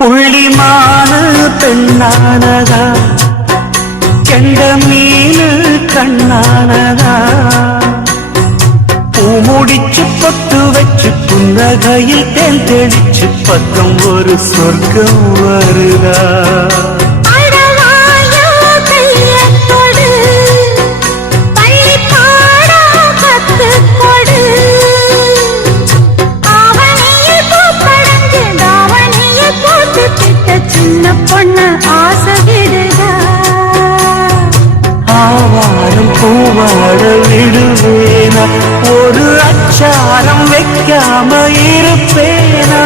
புள்ளிமானு பெண்ணானதா, கெண்ட மீனு கண்ணானதா, பூ முடிச்சு பொட்டு வச்சு புன்னகையில் தேன் தெளிச்சு பக்கம் ஒரு சொர்க்கம் வருதா. சின்ன பொண்ணு ஆசை விடுதா, ஆவாரம் பூவாட விடுவேனா, ஒரு அச்சாரம் வைக்காம இருப்பேனா.